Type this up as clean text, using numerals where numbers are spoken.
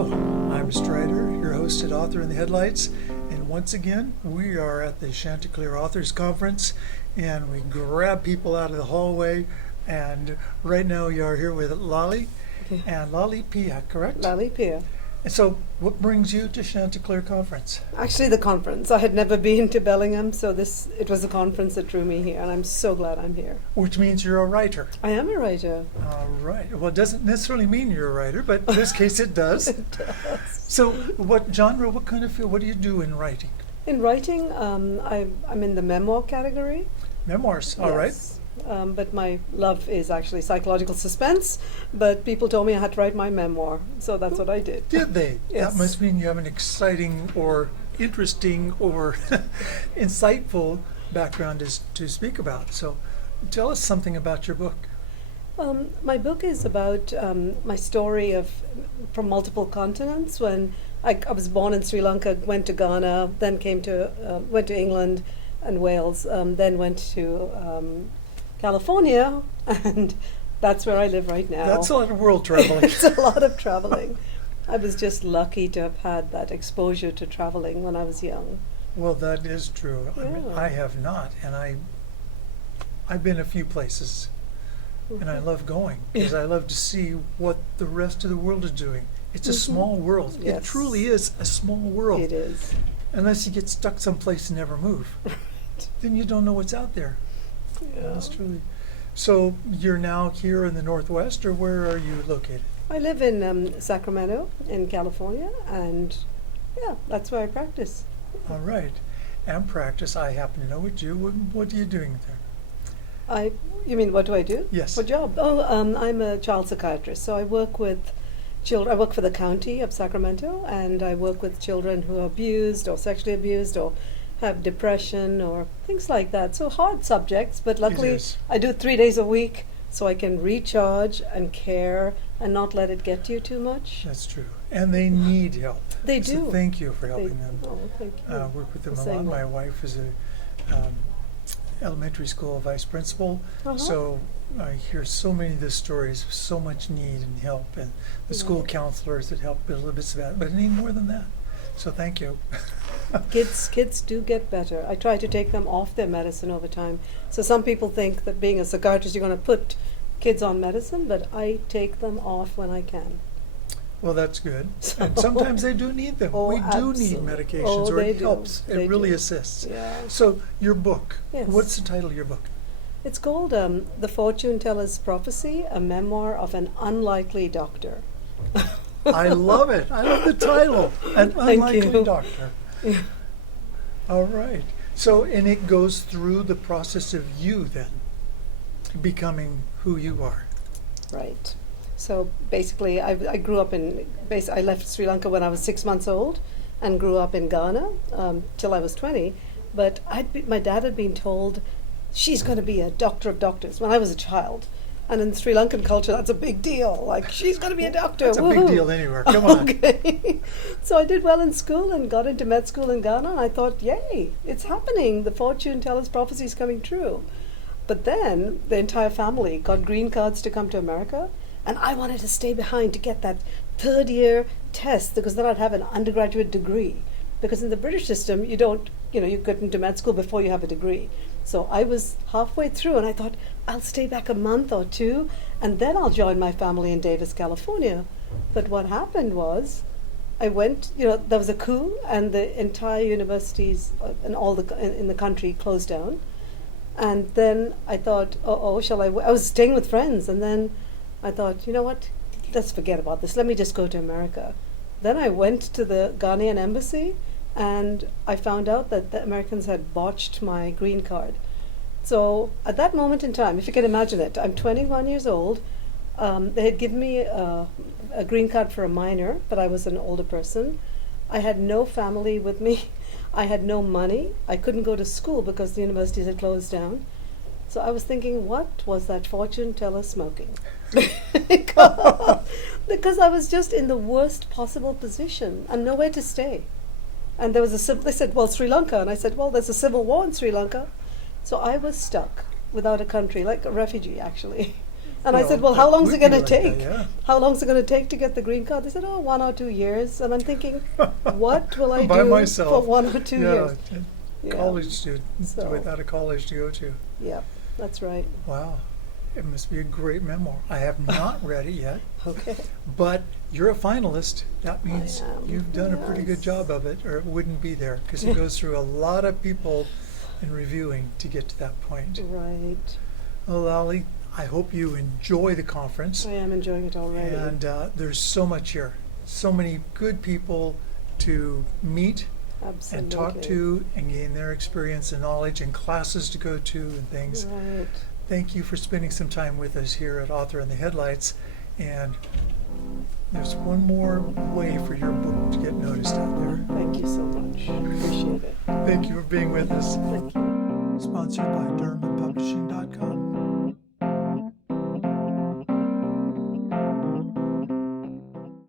Hello, I'm Strider, your host at Author in the Headlights, and once again we are at the Chanticleer Authors Conference, and we grab people out of the hallway, and right now we are here with Lally and Lally Pia, correct? Lally Pia. And so what brings you to Chanticleer Conference? Actually, the conference. I had never been to Bellingham, so it was the conference that drew me here, and I'm so glad I'm here. Which means you're a writer. I am a writer. All right. Well, it doesn't necessarily mean you're a writer, but in this case it does. It does. So what genre, what kind of field, what do you do in writing? In writing, I'm in the memoir category. Memoirs, all right. Yes. But my love is actually psychological suspense, but people told me I had to write my memoir, so that's what I did. Did they? Yes. That must mean you have an exciting or interesting or insightful background to speak about. So tell us something about your book. My book is about my story from multiple continents. When I was born in Sri Lanka, went to Ghana, then went to England and Wales, then went to California, and that's where I live right now. That's a lot of world traveling. It's a lot of traveling. I was just lucky to have had that exposure to traveling when I was young. Well, that is true. I mean, I have not, and I've been a few places, and I love going because I love to see what the rest of the world is doing. It's a small world. Yes. It truly is a small world. It is. Unless you get stuck someplace and never move, then you don't know what's out there. Yeah. That's truly. So you're now here in the Northwest, or where are you located? I live in Sacramento in California, and yeah, that's where I practice. All right. And practice. I happen to know what you. What are you doing there? You mean what do I do? Yes. What job? I'm a child psychiatrist, so I work with children. I work for the county of Sacramento, and I work with children who are abused or sexually abused or have depression or things like that. So hard subjects, but luckily I do 3 days a week, so I can recharge and care and not let it get to you too much. That's true. And they need help. They So do. thank you for helping them. Oh, thank you. Work with them The a lot. same My way. wife is a elementary school vice principal, Uh-huh. so I hear so many of the stories, so much need and help, and the school counselors that help a little bit about it, but I need more than that. So thank you. Kids do get better. I try to take them off their medicine over time. So some people think that being a psychiatrist you're going to put kids on medicine, but I take them off when I can. Well, that's good. So- And sometimes they do need them. Oh, We do need absolutely. medications, Oh, or they it do. helps. They It really do. assists. Yeah. So your book, Yes. what's the title of your book? It's called The Fortune Teller's Prophecy, a memoir of an unlikely doctor. I love it. I love the title. An Thank Unlikely you. Doctor. All right. So, and it goes through the process of you then becoming who you are. Right. So basically, I grew up I left Sri Lanka when I was 6 months old and grew up in Ghana till I was 20. But my dad had been told, she's going to be a doctor of doctors when I was a child. And in Sri Lankan culture, that's a big deal. Like, she's going to be a doctor. That's a big woohoo. deal anywhere. Come on. Okay. So I did well in school and got into med school in Ghana. And I thought, yay, it's happening. The fortune teller's prophecy is coming true. But then the entire family got green cards to come to America. And I wanted to stay behind to get that third year test, because then I'd have an undergraduate degree. Because in the British system, you get into med school before you have a degree. So I was halfway through and I thought, I'll stay back a month or two and then I'll join my family in Davis, California. But what happened was, I went, there was a coup and the entire universities and all in the country closed down. And then I thought, I was staying with friends, and then I thought, you know what, let's forget about this. Let me just go to America. Then I went to the Ghanaian embassy, and I found out that the Americans had botched my green card. So at that moment in time, if you can imagine it, I'm 21 years old. They had given me a green card for a minor, but I was an older person. I had no family with me. I had no money. I couldn't go to school because the universities had closed down. So I was thinking, what was that fortune teller smoking? Because I was just in the worst possible position and nowhere to stay. And there was they said, well, Sri Lanka. And I said, well, there's a civil war in Sri Lanka. So I was stuck without a country, like a refugee, actually. And I said, well, that how long is would it going be to like that, take? yeah. How long is it going to take to get the green card? They said, 1 or 2 years. And I'm thinking, what will I By do myself. for 1 or 2 years? Yeah. College student So- without a college to go to. Yeah, that's right. Wow. It must be a great memoir. I have not read it yet, Okay. but you're a finalist. That means am, you've done a pretty good yes. job of it, or it wouldn't be there, because it goes through a lot of people in reviewing to get to that point. Right. Well, Lally, I hope you enjoy the conference. I am enjoying it already. And there's so much here, so many good people to meet Absolutely. and talk to and gain their experience and knowledge and classes to go to and things. Right. Thank you for spending some time with us here at Author in the Headlights. And there's one more way for your book to get noticed out there. Thank you so much. Appreciate it. Thank you for being with us. Thank you. Sponsored by DurhamandPublishing.com.